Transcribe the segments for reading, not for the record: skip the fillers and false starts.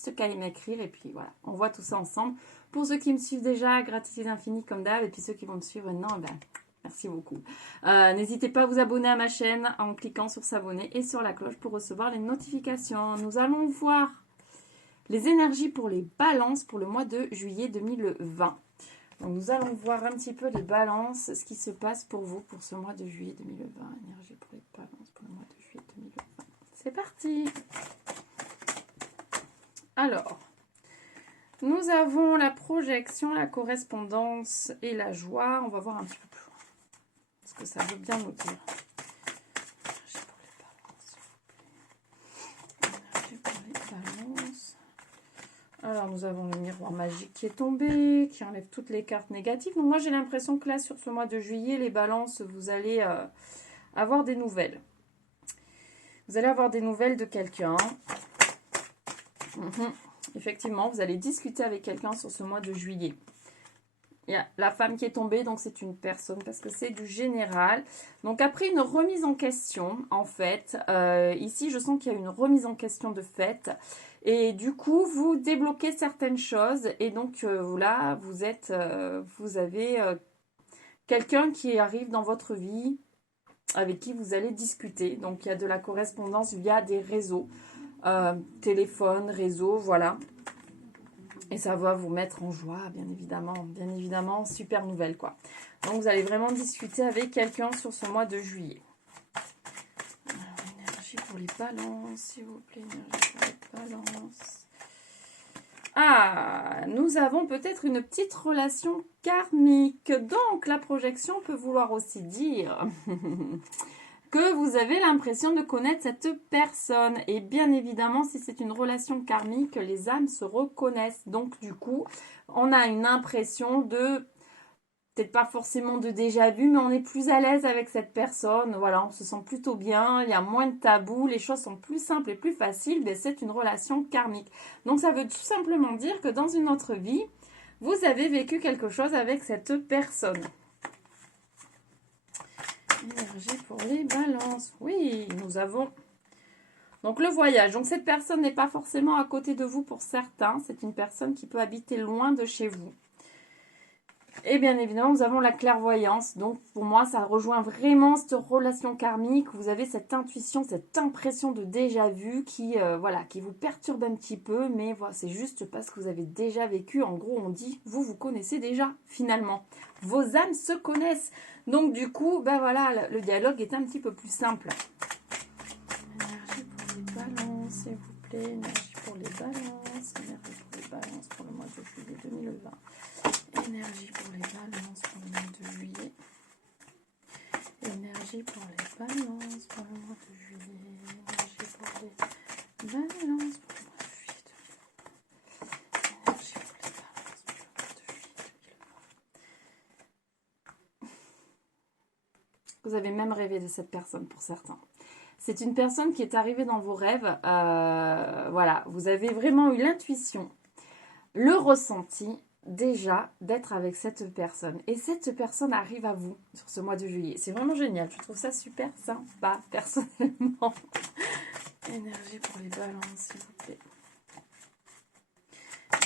juste qu'à m'écrire et puis voilà, on voit tout ça ensemble. Pour ceux qui me suivent déjà, gratitude infinie comme d'hab, et puis ceux qui vont me suivre maintenant, ben, merci beaucoup. N'hésitez pas à vous abonner à ma chaîne en cliquant sur s'abonner et sur la cloche pour recevoir les notifications. Nous allons voir les énergies pour les balances pour le mois de juillet 2020. Donc nous allons voir un petit peu les balances, ce qui se passe pour vous pour ce mois de juillet 2020. Énergie pour les balances pour le mois de juillet 2020. C'est parti. Alors, nous avons la projection, la correspondance et la joie. On va voir un petit peu plus loin ce que ça veut bien nous dire. Énergie pour les balances. Alors, nous avons le miroir magique qui est tombé, qui enlève toutes les cartes négatives. Donc, moi, j'ai l'impression que là, sur ce mois de juillet, les balances, vous allez avoir des nouvelles. Vous allez avoir des nouvelles de quelqu'un. Effectivement, vous allez discuter avec quelqu'un sur ce mois de juillet. Il y a la femme qui est tombée, donc c'est une personne parce que c'est du général. Donc après une remise en question, en fait, ici je sens qu'il y a une remise en question de fait. Et du coup, vous débloquez certaines choses et donc là, vous avez quelqu'un qui arrive dans votre vie avec qui vous allez discuter. Donc il y a de la correspondance via des réseaux, téléphone, réseau, voilà. Et ça va vous mettre en joie, bien évidemment, super nouvelle, quoi. Donc, vous allez vraiment discuter avec quelqu'un sur ce mois de juillet. Alors, énergie pour les balances, s'il vous plaît, énergie pour les balances. Ah, nous avons peut-être une petite relation karmique. Donc, la projection peut vouloir aussi dire... que vous avez l'impression de connaître cette personne. Et bien évidemment, si c'est une relation karmique, les âmes se reconnaissent. Donc, du coup, on a une impression de, peut-être pas forcément de déjà vu, mais on est plus à l'aise avec cette personne. Voilà, on se sent plutôt bien, il y a moins de tabous, les choses sont plus simples et plus faciles. Mais c'est une relation karmique. Donc, ça veut tout simplement dire que dans une autre vie, vous avez vécu quelque chose avec cette personne. Énergie pour les balances. Oui, nous avons donc le voyage. Donc cette personne n'est pas forcément à côté de vous pour certains. C'est une personne qui peut habiter loin de chez vous. Et bien évidemment, nous avons la clairvoyance. Donc pour moi, ça rejoint vraiment cette relation karmique. Vous avez cette intuition, cette impression de déjà vu qui, voilà, qui vous perturbe un petit peu. Mais voilà, c'est juste parce que vous avez déjà vécu. En gros, on dit, vous connaissez déjà finalement. Vos âmes se connaissent. Donc du coup, ben voilà, le dialogue est un petit peu plus simple. Énergie pour les balances, s'il vous plaît. Énergie pour les balances. Énergie pour les balances pour le mois de juillet 2020. Énergie pour les balances pour le mois de juillet. Énergie pour les balances pour le mois de juillet. Énergie pour les balances pour le mois de juillet. Énergie pour les balances pour le mois de juillet 2020. Vous avez même rêvé de cette personne pour certains. C'est une personne qui est arrivée dans vos rêves. Voilà, vous avez vraiment eu l'intuition, le ressenti déjà d'être avec cette personne. Et cette personne arrive à vous sur ce mois de juillet. C'est vraiment génial. Je trouve ça super sympa, personnellement. Énergie pour les balances, s'il vous plaît.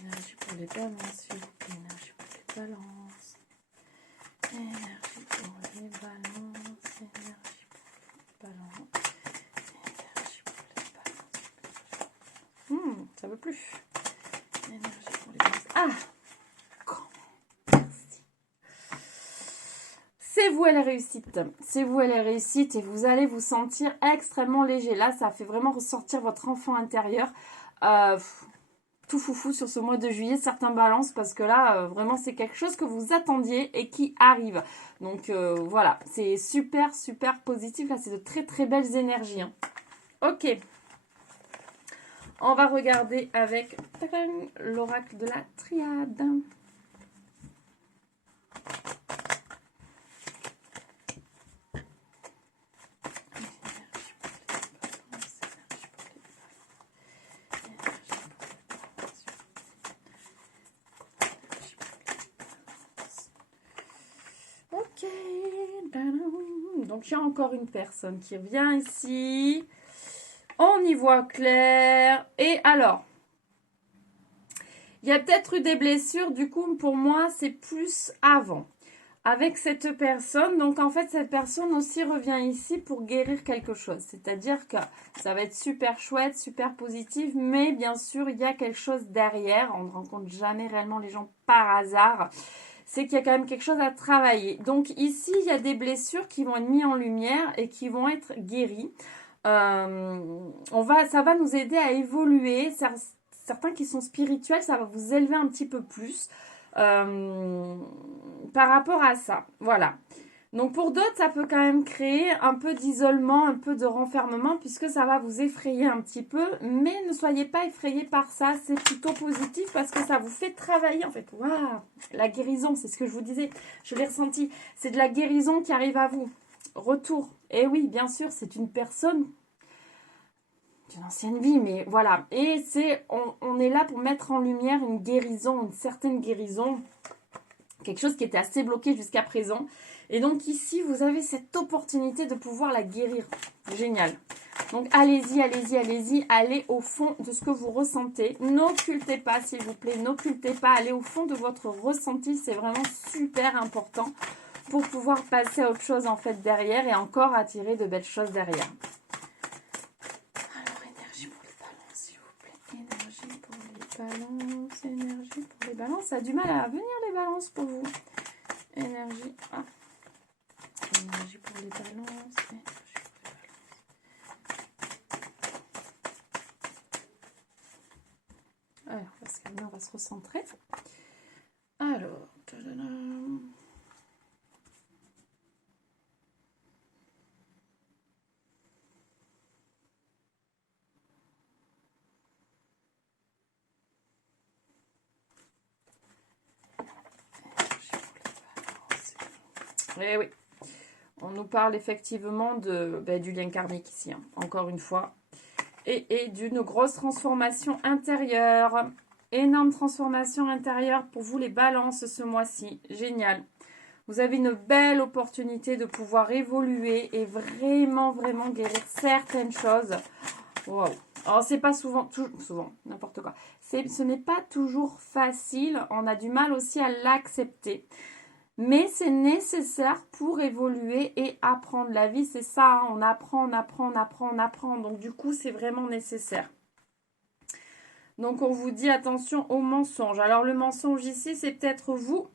Énergie pour les balances, s'il vous plaît. Énergie pour les balances. Énergie pour les balances. Énergie pour les balances. Énergie pour les balances. Ça veut plus. Énergie pour les balances. Ah! C'est vous et la réussite. C'est vous et la réussite et vous allez vous sentir extrêmement léger. Là, ça fait vraiment ressortir votre enfant intérieur. Tout foufou sur ce mois de juillet, certains balances, parce que là, vraiment, c'est quelque chose que vous attendiez et qui arrive. Donc, voilà, c'est super, super positif. Là, c'est de très, très belles énergies. Hein. Ok. On va regarder avec l'oracle de la triade. Ok. Donc, il y a encore une personne qui vient ici. On y voit clair. Et alors, Il y a peut-être eu des blessures, du coup, pour moi, c'est plus avant. Avec cette personne, donc en fait, cette personne aussi revient ici pour guérir quelque chose. C'est-à-dire que ça va être super chouette, super positif, mais bien sûr, il y a quelque chose derrière. On ne rencontre jamais réellement les gens par hasard. C'est qu'il y a quand même quelque chose à travailler. Donc ici, il y a des blessures qui vont être mises en lumière et qui vont être guéries. Ça va nous aider à évoluer. Certains qui sont spirituels, ça va vous élever un petit peu plus par rapport à ça. Voilà. Donc pour d'autres, ça peut quand même créer un peu d'isolement, un peu de renfermement, puisque ça va vous effrayer un petit peu. Mais ne soyez pas effrayés par ça, c'est plutôt positif parce que ça vous fait travailler en fait. Waouh, la guérison, c'est ce que je vous disais, je l'ai ressenti. C'est de la guérison qui arrive à vous. Retour. Et oui, bien sûr, c'est une personne d'une ancienne vie, mais voilà. Et on est là pour mettre en lumière une guérison, une certaine guérison, quelque chose qui était assez bloqué jusqu'à présent. Et donc ici, vous avez cette opportunité de pouvoir la guérir. Génial. Donc allez-y, allez-y, allez-y, allez au fond de ce que vous ressentez. N'occultez pas, s'il vous plaît, n'occultez pas. Allez au fond de votre ressenti, c'est vraiment super important pour pouvoir passer à autre chose en fait derrière et encore attirer de belles choses derrière. Alors, énergie pour les balances, s'il vous plaît. Énergie pour les balances, énergie pour les balances. Ça a du mal à venir les balances pour vous. Énergie, énergie pour les balances, énergie pour les balances. Alors, on va se calmer, on va se recentrer. Alors, tadadam. Eh oui, on nous parle effectivement du lien karmique ici, hein, encore une fois. Et d'une grosse transformation intérieure. Énorme transformation intérieure pour vous les balances ce mois-ci. Génial. Vous avez une belle opportunité de pouvoir évoluer et vraiment, vraiment guérir certaines choses. Wow. Alors, c'est pas souvent, n'importe quoi. Ce n'est pas toujours facile. On a du mal aussi à l'accepter. Mais c'est nécessaire pour évoluer et apprendre. La vie, c'est ça. Hein. On apprend, on apprend, on apprend, on apprend. Donc, du coup, c'est vraiment nécessaire. Donc, on vous dit attention aux mensonges. Alors, le mensonge ici, c'est peut-être vous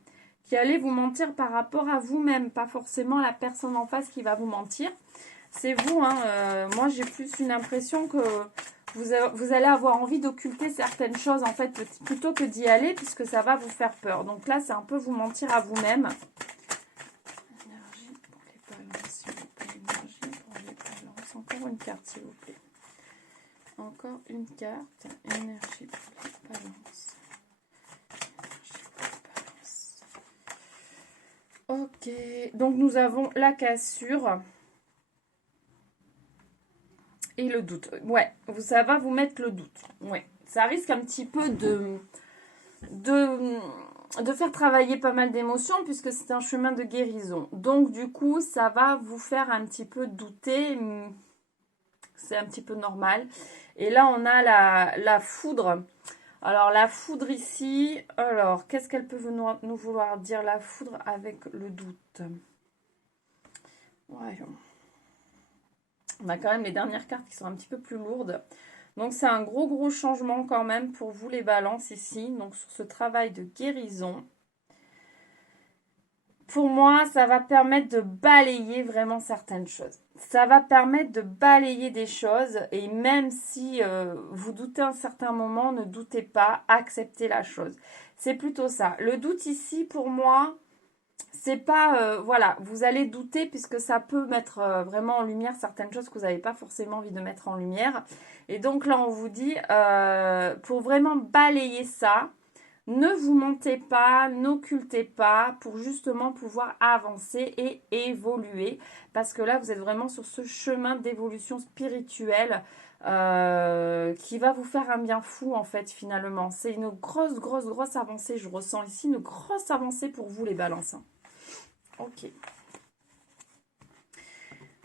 qui allez vous mentir par rapport à vous-même. Pas forcément la personne en face qui va vous mentir. C'est vous. Hein. Moi, j'ai plus une impression que vous allez avoir envie d'occulter certaines choses, en fait, plutôt que d'y aller, puisque ça va vous faire peur. Donc là, c'est un peu vous mentir à vous-même. Énergie pour les balances, s'il vous plaît. Énergie pour les balances. Encore une carte, s'il vous plaît. Encore une carte. Énergie pour les balances. Énergie pour les balances. Ok. Donc, nous avons la cassure. Et le doute. Ouais, ça va vous mettre le doute. Ouais, ça risque un petit peu de faire travailler pas mal d'émotions puisque c'est un chemin de guérison. Donc du coup, ça va vous faire un petit peu douter. C'est un petit peu normal. Et là, on a la foudre. Alors la foudre ici, alors qu'est-ce qu'elle peut nous vouloir dire la foudre avec le doute? Ouais. On a quand même les dernières cartes qui sont un petit peu plus lourdes. Donc, c'est un gros changement quand même pour vous les balances ici. Donc, sur ce travail de guérison. Pour moi, ça va permettre de balayer vraiment certaines choses. Ça va permettre de balayer des choses. Et même si vous doutez à un certain moment, ne doutez pas, acceptez la chose. C'est plutôt ça. Le doute ici, pour moi... C'est pas, voilà, vous allez douter puisque ça peut mettre vraiment en lumière certaines choses que vous n'avez pas forcément envie de mettre en lumière. Et donc là, on vous dit, pour vraiment balayer ça, ne vous mentez pas, n'occultez pas pour justement pouvoir avancer et évoluer. Parce que là, vous êtes vraiment sur ce chemin d'évolution spirituelle qui va vous faire un bien fou en fait finalement. C'est une grosse avancée, je ressens ici une grosse avancée pour vous les balances. Ok.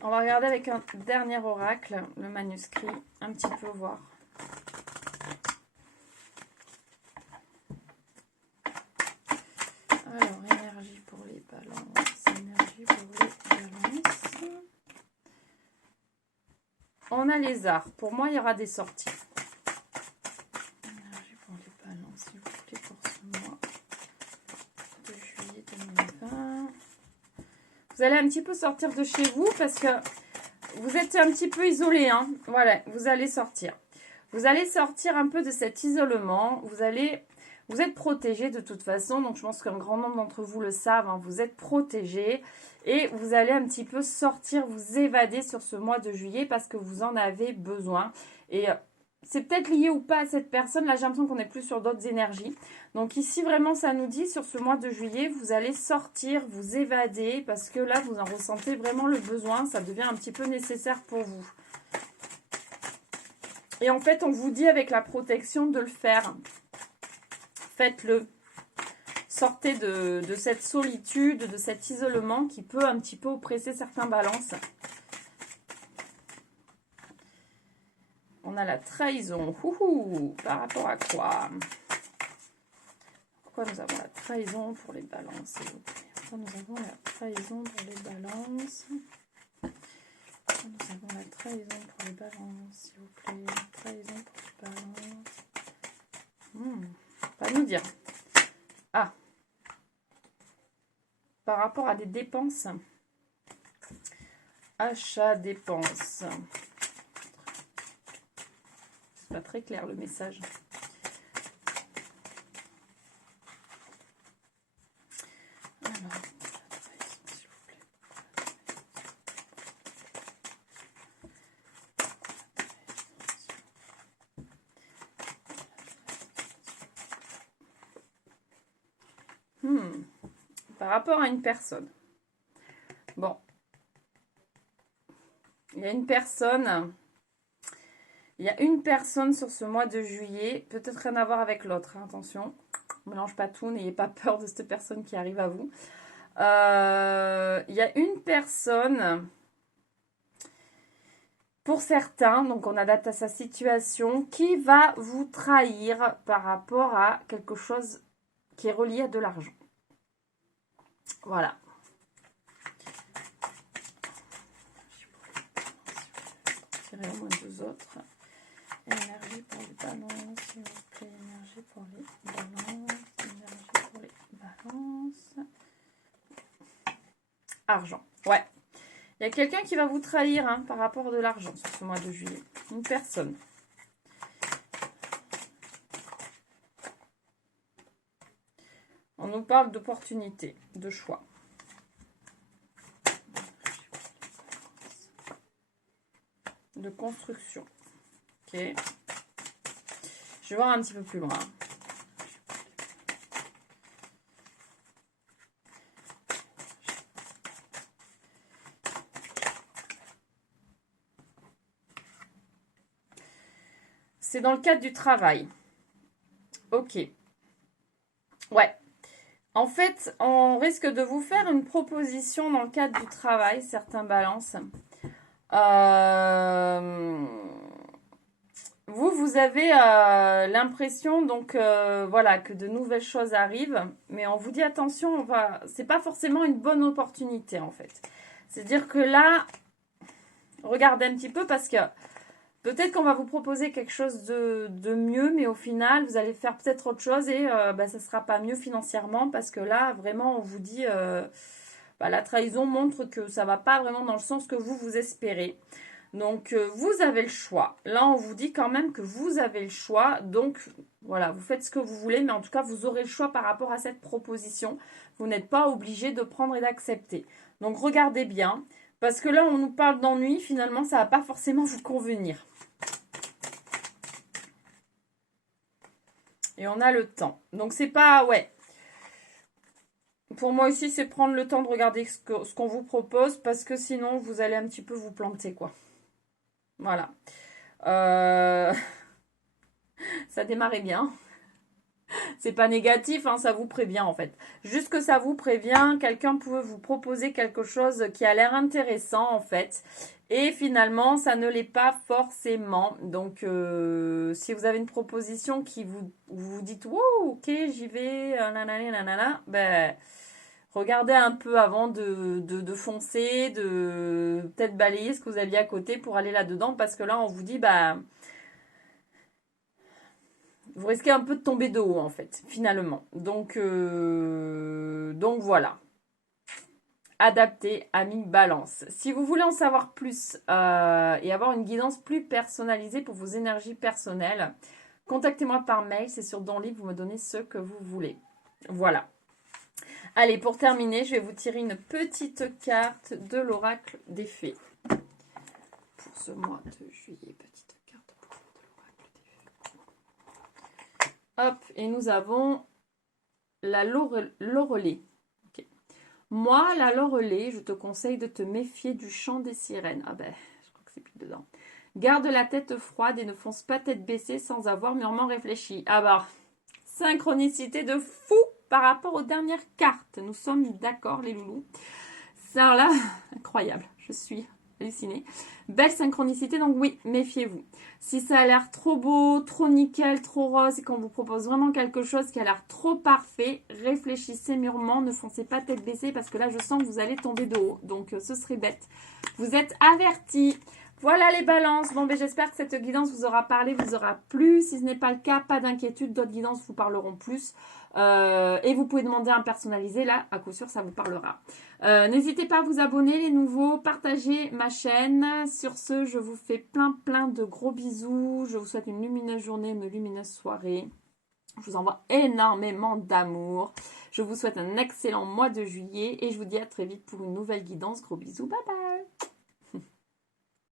On va regarder avec un dernier oracle, le manuscrit, un petit peu voir. on a les arts. Pour moi, il y aura des sorties. Énergie pour les balances, s'il vous plaît, pour ce mois de juillet 2020. Vous allez un petit peu sortir de chez vous parce que vous êtes un petit peu isolé. Hein. Voilà, vous allez sortir. Vous allez sortir un peu de cet isolement. Vous êtes protégé de toute façon. Donc, je pense qu'un grand nombre d'entre vous le savent. Hein, vous êtes protégé. Et vous allez un petit peu sortir, vous évader sur ce mois de juillet parce que vous en avez besoin. Et c'est peut-être lié ou pas à cette personne. Là, j'ai l'impression qu'on est plus sur d'autres énergies. Donc ici, vraiment, ça nous dit sur ce mois de juillet, vous allez sortir, vous évader parce que là, vous en ressentez vraiment le besoin. Ça devient un petit peu nécessaire pour vous. Et en fait, on vous dit avec la protection de le faire. Faites-le. Sortez de cette solitude, de cet isolement qui peut un petit peu oppresser certains balances. On a la trahison. Par rapport à quoi? Pourquoi nous avons la trahison pour les balances, s'il vous plaît? Pourquoi nous avons la trahison pour les balances? Pourquoi nous avons la trahison pour les balances, s'il vous plaît? La trahison pour les balances. Pas nous dire. Ah. Par rapport à des dépenses. Achat, dépenses. C'est pas très clair le message. Alors, s'il vous plaît. Par rapport à une personne. Bon. Il y a une personne. Il y a une personne sur ce mois de juillet. Peut-être rien à voir avec l'autre. Hein, attention. On ne mélange pas tout. N'ayez pas peur de cette personne qui arrive à vous. Il y a une personne. Pour certains, donc on adapte à sa situation, qui va vous trahir par rapport à quelque chose qui est relié à de l'argent. Voilà. Je vais tirer au moins deux autres. Énergie pour les balances, s'il vous plaît. Énergie pour les balances. Énergie pour les balances. Argent. Ouais. Il y a quelqu'un qui va vous trahir hein, par rapport à de l'argent sur ce mois de juillet. Une personne. On nous parle d'opportunité, de choix. De construction. Ok. Je vais voir un petit peu plus loin. C'est dans le cadre du travail. Ok. Ouais. En fait, on risque de vous faire une proposition dans le cadre du travail, certains balances. Vous avez l'impression donc voilà que de nouvelles choses arrivent, mais on vous dit attention, c'est pas forcément une bonne opportunité en fait. C'est-à-dire que là, regardez un petit peu parce que peut-être qu'on va vous proposer quelque chose de mieux, mais au final, vous allez faire peut-être autre chose et ça ne sera pas mieux financièrement parce que là, vraiment, on vous dit, la trahison montre que ça ne va pas vraiment dans le sens que vous espérez. Donc, vous avez le choix. Là, on vous dit quand même que vous avez le choix. Donc, voilà, vous faites ce que vous voulez, mais en tout cas, vous aurez le choix par rapport à cette proposition. Vous n'êtes pas obligé de prendre et d'accepter. Donc, regardez bien. Parce que là, on nous parle d'ennui. Finalement, ça ne va pas forcément vous convenir. Et on a le temps. Donc, c'est pas... Ouais. Pour moi aussi, c'est prendre le temps de regarder ce qu'on vous propose. Parce que sinon, vous allez un petit peu vous planter, quoi. Voilà. Ça démarrait bien. C'est pas négatif, hein, ça vous prévient en fait. Juste que ça vous prévient, quelqu'un peut vous proposer quelque chose qui a l'air intéressant en fait. Et finalement, ça ne l'est pas forcément. Donc, si vous avez une proposition qui vous dites « Wow, ok, j'y vais, nanana, nanana », ben, Regardez un peu avant de foncer, de peut-être balayer ce que vous aviez à côté pour aller là-dedans. Parce que là, on vous dit, bah, vous risquez un peu de tomber de haut, en fait, finalement. Donc voilà. Adapté, ami balance. Si vous voulez en savoir plus et avoir une guidance plus personnalisée pour vos énergies personnelles, contactez-moi par mail. C'est sur Don Livre, vous me donnez ce que vous voulez. Voilà. Allez, pour terminer, je vais vous tirer une petite carte de l'oracle des fées. Pour ce mois de juillet, petite carte de l'oracle des fées. Hop, et nous avons la Lorelée. Okay. Moi, la Lorelée, je te conseille de te méfier du chant des sirènes. Ah ben, je crois que c'est plus dedans. Garde la tête froide et ne fonce pas tête baissée sans avoir mûrement réfléchi. Ah bah, synchronicité de fou par rapport aux dernières cartes. Nous sommes d'accord, les loulous. Ça là, incroyable. Je suis hallucinée. Belle synchronicité, donc oui, méfiez-vous. Si ça a l'air trop beau, trop nickel, trop rose, et qu'on vous propose vraiment quelque chose qui a l'air trop parfait, réfléchissez mûrement, ne foncez pas tête baissée, parce que là, je sens que vous allez tomber de haut. Donc, ce serait bête. Vous êtes avertis. Voilà les balances. Bon, ben j'espère que cette guidance vous aura parlé, vous aura plu. Si ce n'est pas le cas, pas d'inquiétude, d'autres guidances vous parleront plus. Et vous pouvez demander un personnalisé, là, à coup sûr, ça vous parlera. N'hésitez pas à vous abonner, les nouveaux, partagez ma chaîne. Sur ce, je vous fais plein de gros bisous. Je vous souhaite une lumineuse journée, une lumineuse soirée. Je vous envoie énormément d'amour. Je vous souhaite un excellent mois de juillet et je vous dis à très vite pour une nouvelle guidance. Gros bisous, bye bye.